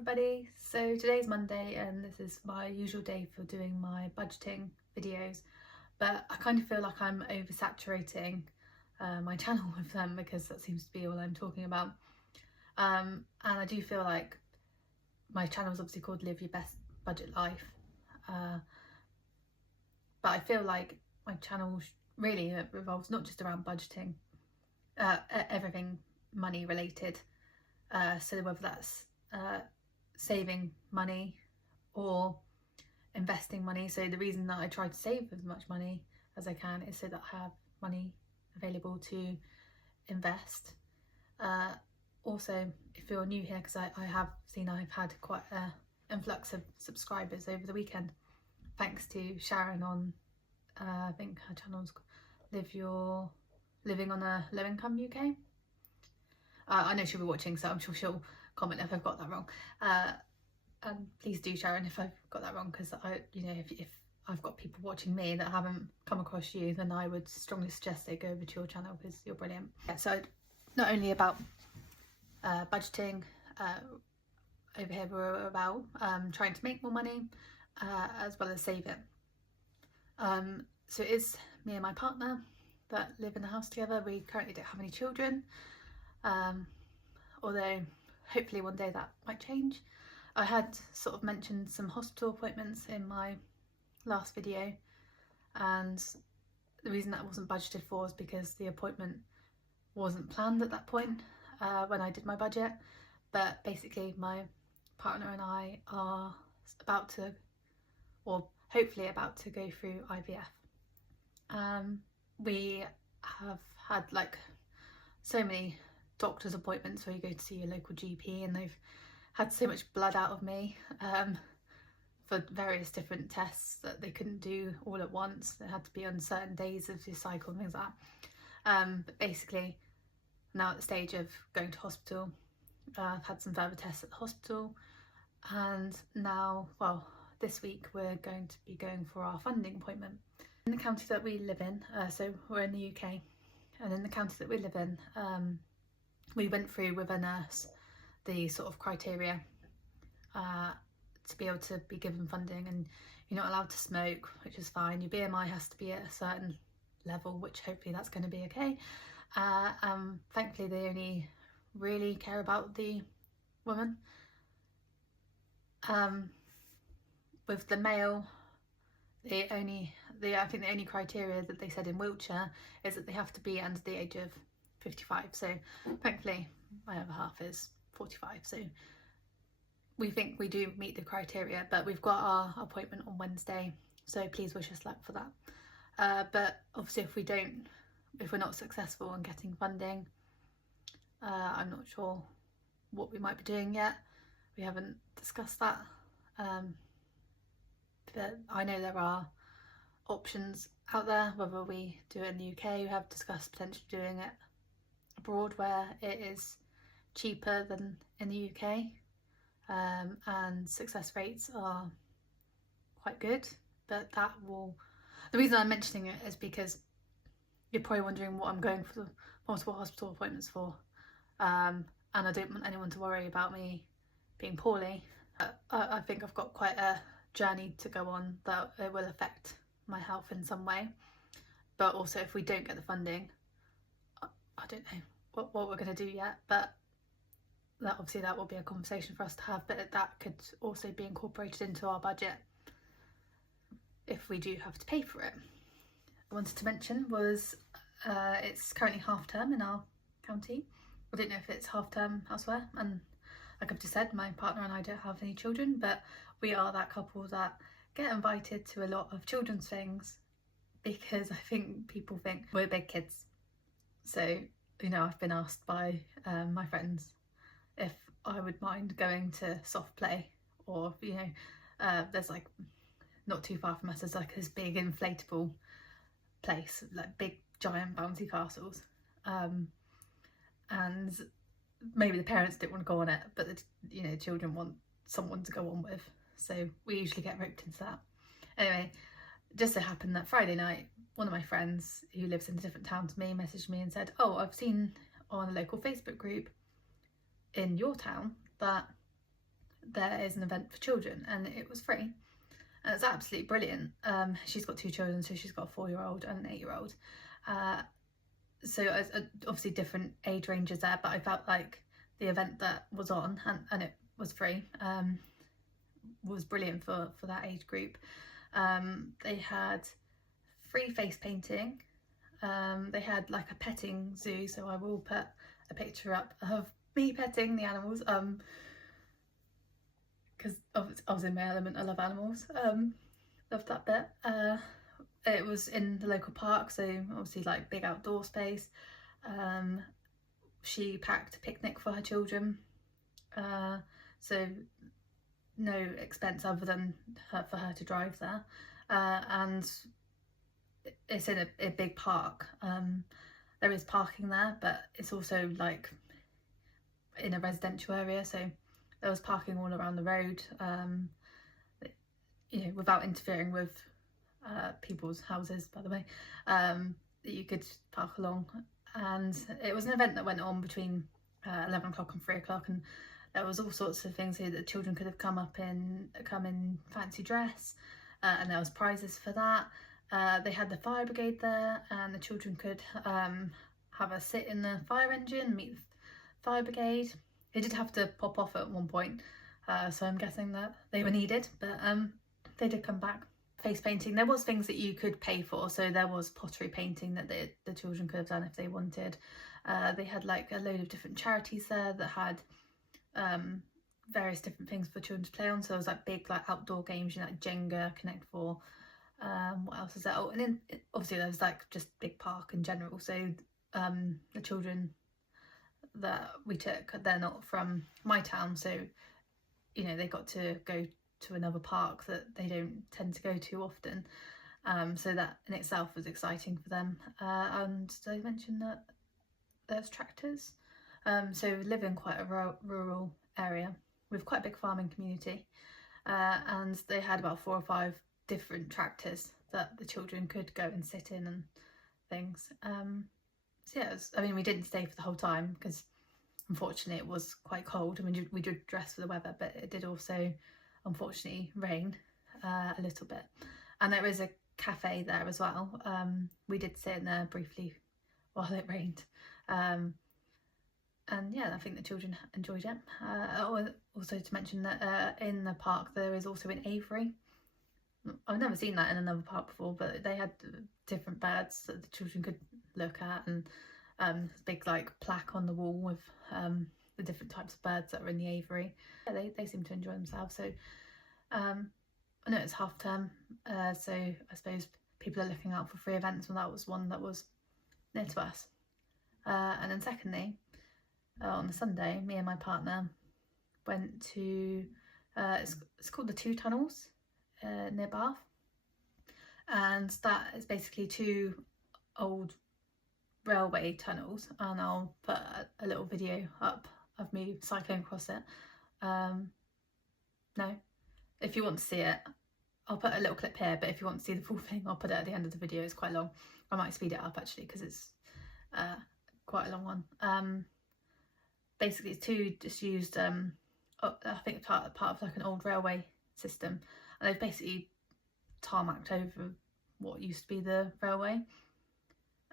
everybody, so today's Monday and this is my usual day for doing my budgeting videos, but I kind of feel like I'm oversaturating my channel with them because that seems to be all I'm talking about, and I do feel like my channel is obviously called Live Your Best Budget Life, but I feel like my channel really revolves not just around budgeting, everything money related, so whether that's saving money or investing money. So the reason that I try to save as much money as I can is so that I have money available to invest. Also, if you're new here, because I have seen I've had quite an influx of subscribers over the weekend, thanks to Sharon on I think her channel's Living on a Low Income UK. I know she'll be watching, so I'm sure she'll comment if I've got that wrong. And please do, Sharon, if I've got that wrong, because if I've got people watching me that haven't come across you, then I would strongly suggest they go over to your channel because you're brilliant. Yeah, so not only about budgeting, over here we're about trying to make more money as well as save it. So it is me and my partner that live in the house together. We currently don't have any children, although hopefully one day that might change. I had sort of mentioned some hospital appointments in my last video, and the reason that wasn't budgeted for is because the appointment wasn't planned at that point when I did my budget. But basically my partner and I are about to, or hopefully about to, go through IVF. We have had like so many doctor's appointments where you go to see your local GP, and they've had so much blood out of me for various different tests that they couldn't do all at once. They had to be on certain days of your cycle and things like that. But basically now at the stage of going to hospital. I've had some further tests at the hospital, and now, well, this week we're going to be going for our funding appointment. In the county that we live in, so we're in the UK, and in the county that we live in, we went through with a nurse the sort of criteria to be able to be given funding, and you're not allowed to smoke, which is fine. Your BMI has to be at a certain level, which hopefully that's going to be okay. Thankfully they only really care about the woman. With the male, I think the only criteria that they said in Wiltshire is that they have to be under the age of 55. So thankfully my other half is 45, so we think we do meet the criteria. But we've got our appointment on Wednesday, so please wish us luck for that. But obviously if we're not successful in getting funding, I'm not sure what we might be doing yet. We haven't discussed that. But I know there are options out there, whether we do it in the UK. We have discussed potentially doing it abroad where it is cheaper than in the UK, and success rates are quite good. But the reason I'm mentioning it is because you're probably wondering what I'm going for multiple hospital appointments for, and I don't want anyone to worry about me being poorly. I think I've got quite a journey to go on that it will affect my health in some way. But also, if we don't get the funding, I don't know what we're going to do yet, but that will be a conversation for us to have. But that could also be incorporated into our budget if we do have to pay for it. I wanted to mention was it's currently half term in our county. I don't know if it's half term elsewhere, and like I've just said, my partner and I don't have any children, but we are that couple that get invited to a lot of children's things because I think people think we're big kids. So, I've been asked by my friends if I would mind going to soft play, or there's like not too far from us, there's like this big inflatable place, like big giant bouncy castles, and maybe the parents don't want to go on it, but the children want someone to go on with, so we usually get roped into that. Anyway, just so happened that Friday night one of my friends who lives in a different town to me messaged me and said, oh, I've seen on a local Facebook group in your town that there is an event for children, and it was free. And it's absolutely brilliant. She's got 2 children, so she's got a 4-year-old and an 8-year-old. So obviously different age ranges there, but I felt like the event that was on, and it was free, was brilliant for that age group. They had free face painting. They had like a petting zoo, so I will put a picture up of me petting the animals, because I was in my element. I love animals. Loved that bit. It was in the local park, so obviously like big outdoor space. She packed a picnic for her children, so no expense other than for her to drive there, and it's in a big park. There is parking there, but it's also like in a residential area, so there was parking all around the road, you know, without interfering with people's houses, by the way, that you could park along. And it was an event that went on between 11 o'clock and 3 o'clock, and there was all sorts of things here that children could have come in fancy dress, and there was prizes for that. They had the fire brigade there, and the children could have a sit in the fire engine, meet the fire brigade. They did have to pop off at one point, so I'm guessing that they were needed, but they did come back. Face painting, there was things that you could pay for, so there was pottery painting that the children could have done if they wanted. They had like a load of different charities there that had various different things for children to play on, so there was like big like outdoor games, you know, like Jenga, Connect 4, what else is there? Oh, and then obviously there was like just big park in general, so the children that we took, they're not from my town, so you know, they got to go to another park that they don't tend to go to often, so that in itself was exciting for them. And did I mention that there's tractors? So we live in quite a rural area with quite a big farming community, and they had about 4 or 5 different tractors that the children could go and sit in and things. So yeah, I mean, we didn't stay for the whole time because unfortunately it was quite cold. I mean, we did dress for the weather, but it did also unfortunately rain a little bit. And there is a cafe there as well. We did sit in there briefly while it rained. And yeah, I think the children enjoyed it. Also to mention that in the park there is also an aviary. I've never seen that in another park before, but they had different birds that the children could look at, and big like plaque on the wall with the different types of birds that are in the aviary. Yeah, they seem to enjoy themselves. So I know it's half term, so I suppose people are looking out for free events, and that was one that was near to us. And then secondly, on the Sunday, me and my partner went to it's called the 2 Tunnels near Bath, and that is basically 2 old railway tunnels, and I'll put a little video up of me cycling across it. No, if you want to see it, I'll put a little clip here, but if you want to see the full thing, I'll put it at the end of the video. It's quite long. I might speed it up actually because it's quite a long one. Basically it's 2 disused, I think part of like an old railway system, and they've basically tarmacked over what used to be the railway,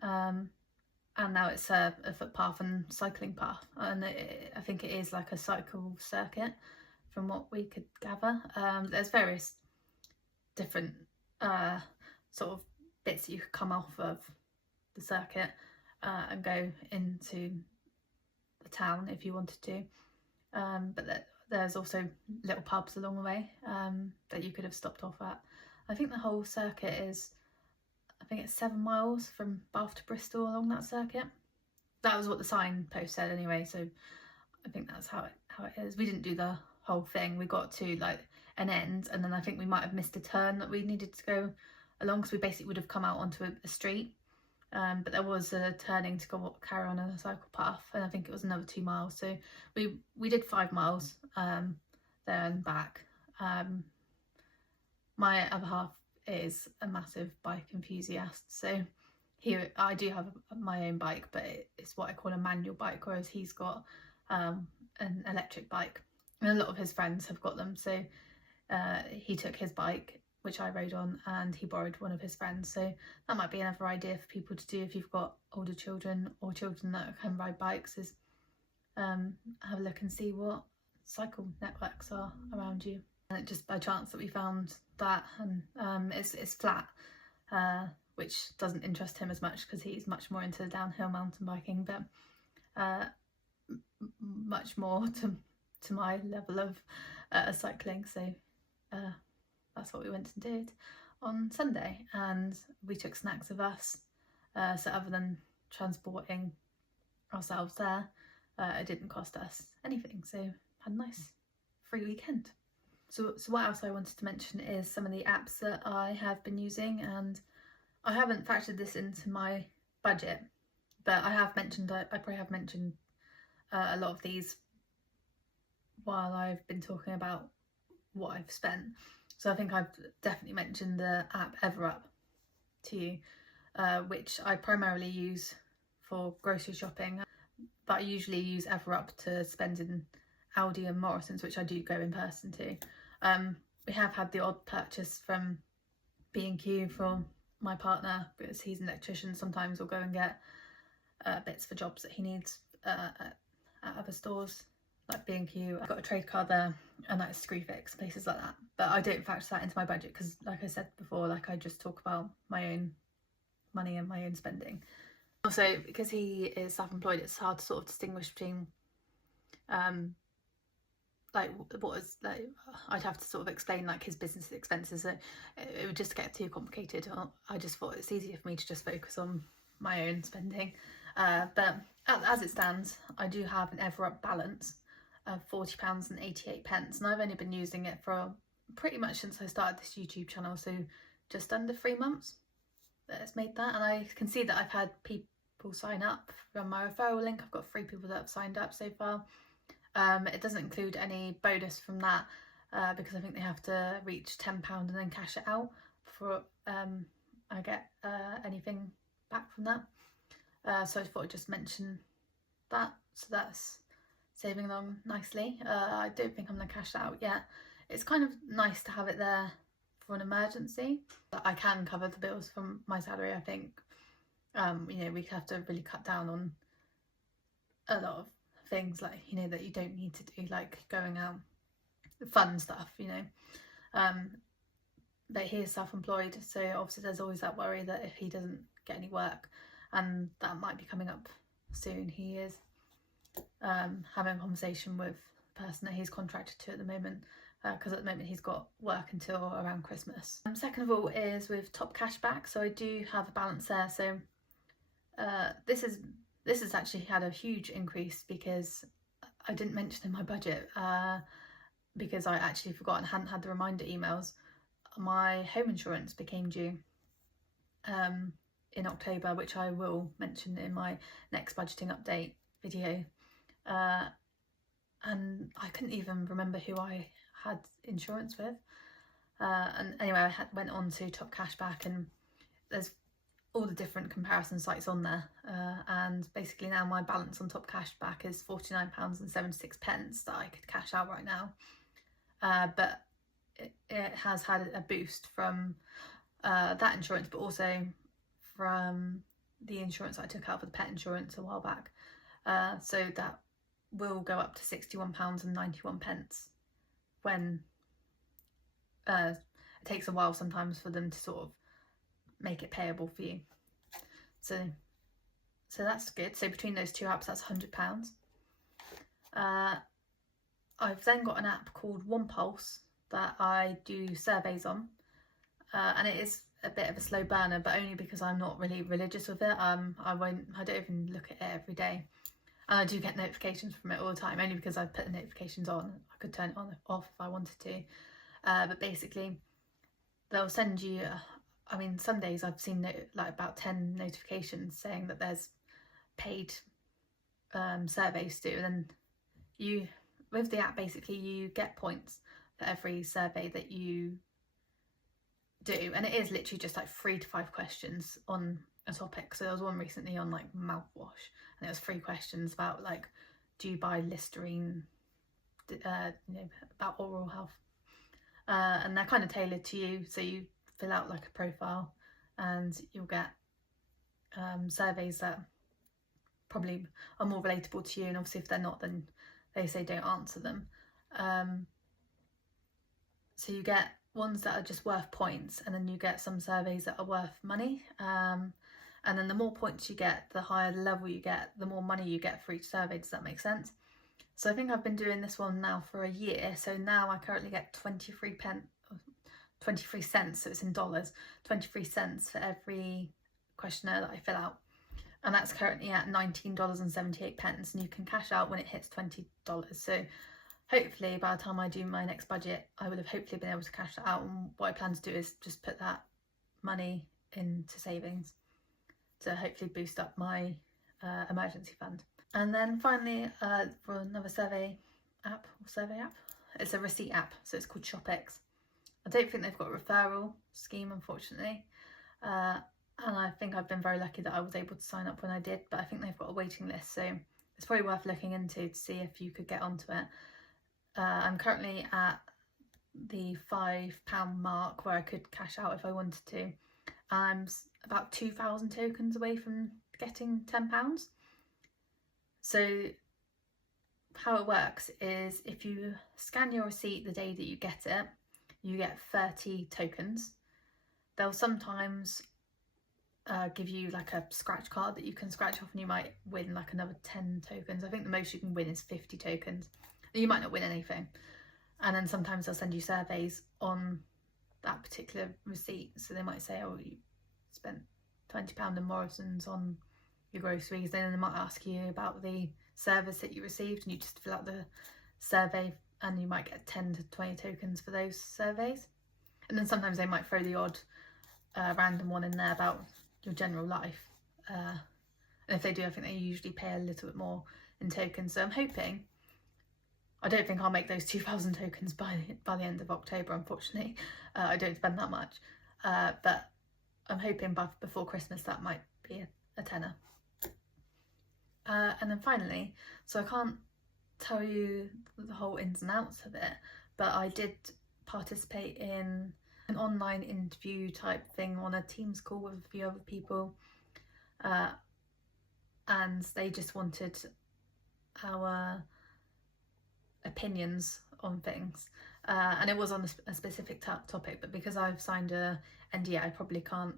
and now it's a footpath and cycling path, and I think it is like a cycle circuit from what we could gather. There's various different sort of bits that you could come off of the circuit and go into the town if you wanted to, but there's also little pubs along the way that you could have stopped off at. I think the whole circuit is, I think it's 7 miles from Bath to Bristol along that circuit. That was what the signpost said anyway, so I think that's how it is. We didn't do the whole thing. We got to like an end, and then I think we might have missed a turn that we needed to go along, because we basically would have come out onto a street, but there was a turning to carry on a cycle path, and I think it was another 2 miles. So we did 5 miles there and back. My other half is a massive bike enthusiast, so I do have my own bike, but it's what I call a manual bike, whereas he's got an electric bike. and a lot of his friends have got them. So he took his bike, which I rode on, and he borrowed one of his friends. So that might be another idea for people to do if you've got older children or children that can ride bikes, is have a look and see what cycle networks are around you. And just by chance that we found that, and it's flat, which doesn't interest him as much because he's much more into downhill mountain biking, but much more to my level of cycling. So that's what we went and did on Sunday, and we took snacks with us. So other than transporting ourselves there, it didn't cost us anything, so had a nice free weekend. So what else I wanted to mention is some of the apps that I have been using, and I haven't factored this into my budget, but I probably have mentioned a lot of these while I've been talking about what I've spent. So I think I've definitely mentioned the app Everup to you, which I primarily use for grocery shopping, but I usually use Everup to spend in Aldi and Morrison's, which I do go in person to. We have had the odd purchase from B&Q for my partner, because he's an electrician. Sometimes we'll go and get bits for jobs that he needs at other stores like B&Q. I've got a trade card there, and that's Screwfix, places like that. But I don't factor that into my budget because, like I said before, like I just talk about my own money and my own spending. Also, because he is self-employed, it's hard to sort of distinguish between like what is, like, I'd have to sort of explain like his business expenses. So it would just get too complicated. I just thought it's easier for me to just focus on my own spending. But as it stands, I do have an Everup balance of £40.88, and I've only been using it for pretty much since I started this YouTube channel, so just under 3 months that it's made that. And I can see that I've had people sign up from my referral link. I've got 3 people that have signed up so far. It doesn't include any bonus from that because I think they have to reach £10 and then cash it out before I get anything back from that. So I thought I'd just mention that. So that's saving along nicely. I don't think I'm going to cash that out yet. It's kind of nice to have it there for an emergency. But I can cover the bills from my salary, I think. You know, we have to really cut down on a lot of things, like, you know, that you don't need to do, like going out, fun stuff, you know. But he is self-employed, so obviously there's always that worry that if he doesn't get any work, and that might be coming up soon, he is having a conversation with the person that he's contracted to at the moment, because at the moment he's got work until around Christmas. Second of all is with Top Cashback, so I do have a balance there. So this has actually had a huge increase because I didn't mention in my budget because I actually forgot and hadn't had the reminder emails. My home insurance became due in October, which I will mention in my next budgeting update video. And I couldn't even remember who I had insurance with. And anyway, I went on to Top Cashback, and there's all the different comparison sites on there. And basically now my balance on Top Cashback is £49.76 that I could cash out right now. But it has had a boost from that insurance, but also from the insurance I took out for the pet insurance a while back. So that will go up to £61.91 when it takes a while sometimes for them to sort of make it payable for you. So that's good. So between those two apps, that's £100. I've then got an app called One Pulse that I do surveys on, and it is a bit of a slow burner, but only because I'm not really religious with it. I don't even look at it every day, and I do get notifications from it all the time, only because I put the notifications on. I could turn it on off if I wanted to, but basically they'll send you I mean, some days I've seen like about 10 notifications saying that there's paid surveys to do, and then you, with the app, basically you get points for every survey that you do, and it is literally just like 3 to 5 questions on a topic. So there was one recently on like mouthwash, and it was 3 questions about like, do you buy Listerine about oral health, and they're kind of tailored to you. So you fill out like a profile, and you'll get surveys that probably are more relatable to you, and obviously if they're not, then they say don't answer them. So you get ones that are just worth points, and then you get some surveys that are worth money, and then the more points you get, the higher the level you get, the more money you get for each survey. Does that make sense? So I think I've been doing this one now for a year, so now I currently get 23 cents, so it's in dollars, 23 cents for every questionnaire that I fill out, and that's currently at $19.78, and you can cash out when it hits $20. So hopefully by the time I do my next budget, I will have hopefully been able to cash that out, and what I plan to do is just put that money into savings to hopefully boost up my emergency fund. And then finally, for another survey app, it's a receipt app, so it's called ShopX. I don't think they've got a referral scheme, unfortunately, and I think I've been very lucky that I was able to sign up when I did, but I think they've got a waiting list, so it's probably worth looking into to see if you could get onto it. I'm currently at the £5 mark where I could cash out if I wanted to. I'm about 2,000 tokens away from getting £10. So how it works is if you scan your receipt the day that you get it, you get 30 tokens. They'll sometimes give you like a scratch card that you can scratch off, and you might win like another 10 tokens. I think the most you can win is 50 tokens. You might not win anything. And then sometimes they'll send you surveys on that particular receipt. So they might say, oh, you spent £20 in Morrison's on your groceries. Then they might ask you about the service that you received, and you just fill out the survey, and you might get 10 to 20 tokens for those surveys. And then sometimes they might throw the odd random one in there about your general life. And if they do, I think they usually pay a little bit more in tokens. So I'm hoping, I don't think I'll make those 2,000 tokens by the end of October, unfortunately. I don't spend that much, but I'm hoping before Christmas that might be a tenner. And then finally, so I can't tell you the whole ins and outs of it, but I did participate in an online interview type thing on a Teams call with a few other people, and they just wanted our opinions on things, and it was on a specific topic, but because I've signed a NDA, I probably can't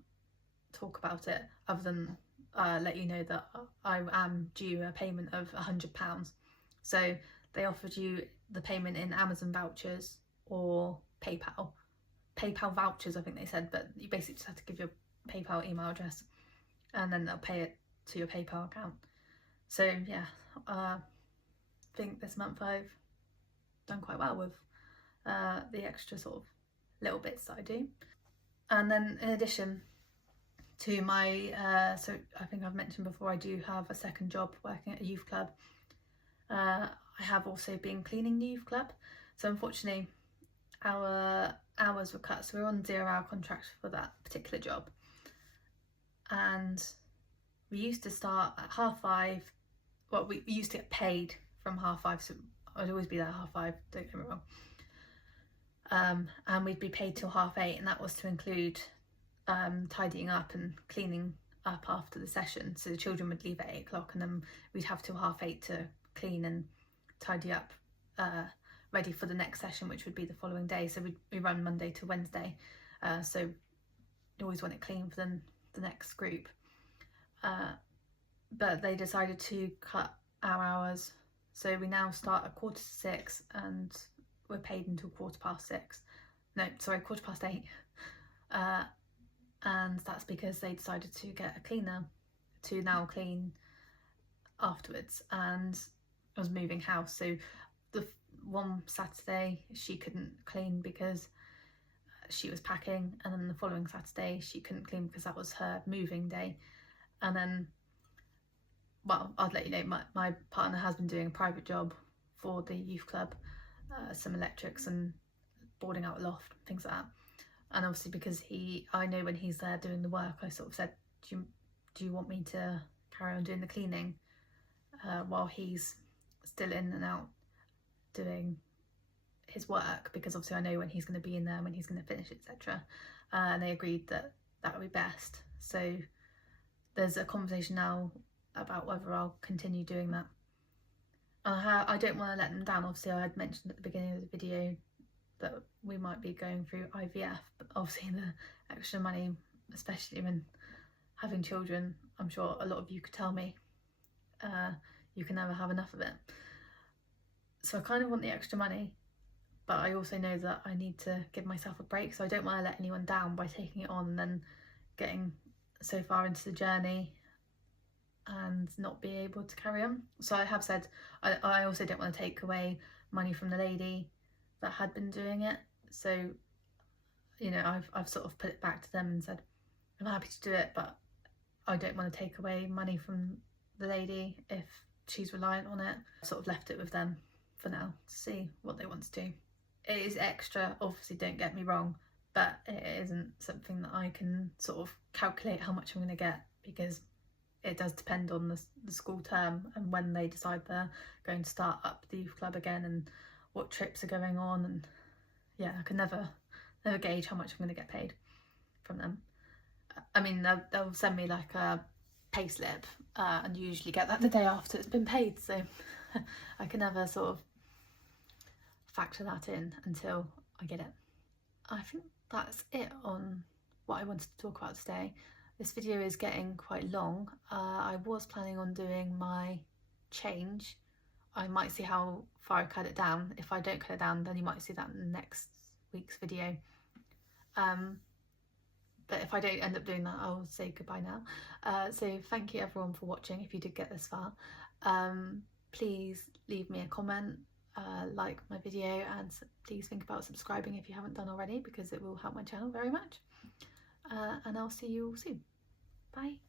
talk about it other than let you know that I am due a payment of £100. So they offered you the payment in Amazon vouchers or PayPal vouchers, I think they said, but you basically just have to give your PayPal email address, and then they'll pay it to your PayPal account. So yeah, I think this month I've done quite well with the extra sort of little bits that I do. And then in addition to my so I think I've mentioned before, I do have a second job working at a youth club. I have also been cleaning the youth club, so unfortunately our hours were cut, so we're on 0-hour contract for that particular job, and we used to start at 5:30. Well, we used to get paid from 5:30, so I'd always be there at 5:30, don't get me wrong, and we'd be paid till 8:30, and that was to include tidying up and cleaning up after the session. So the children would leave at 8 o'clock, and then we'd have till 8:30 to clean and tidy up, ready for the next session, which would be the following day. So we run Monday to Wednesday, so you always want it clean for the next group, but they decided to cut our hours, so we now start at 6:15 and we're paid until 6:15. No, sorry, 8:15. And that's because they decided to get a cleaner to now clean afterwards, and I was moving house, so the one Saturday she couldn't clean because she was packing, and then the following Saturday she couldn't clean because that was her moving day. And then, well, I'll let you know, my partner has been doing a private job for the youth club, some electrics and boarding out a loft, things like that. And obviously because I know when he's there doing the work, I sort of said, do you want me to carry on doing the cleaning while he's still in and out? doing his work, because obviously I know when he's going to be in there, when he's going to finish, etc. And they agreed that that would be best. So there's a conversation now about whether I'll continue doing that. I don't want to let them down. Obviously I had mentioned at the beginning of the video that we might be going through IVF, but obviously the extra money, especially when having children, I'm sure a lot of you could tell me, you can never have enough of it. So I kind of want the extra money, but I also know that I need to give myself a break. So I don't want to let anyone down by taking it on and then getting so far into the journey and not be able to carry on. So I have said I also don't want to take away money from the lady that had been doing it. So, you know, I've sort of put it back to them and said I'm happy to do it, but I don't want to take away money from the lady if she's reliant on it. I've sort of left it with them for now to see what they want to do. It is extra, obviously, don't get me wrong, but it isn't something that I can sort of calculate how much I'm going to get, because it does depend on the school term and when they decide they're going to start up the youth club again and what trips are going on. And yeah, I can never gauge how much I'm going to get paid from them. I mean, they'll send me like a pay slip and usually get that the day after it's been paid, so I can never sort of factor that in until I get it. I think that's it on what I wanted to talk about today. This video is getting quite long. I was planning on doing my change. I might see how far I cut it down. If I don't cut it down, then you might see that in next week's video. But if I don't end up doing that, I'll say goodbye now. So thank you everyone for watching if you did get this far. Please leave me a comment, like my video, and please think about subscribing if you haven't done already, because it will help my channel very much. And I'll see you all soon. Bye.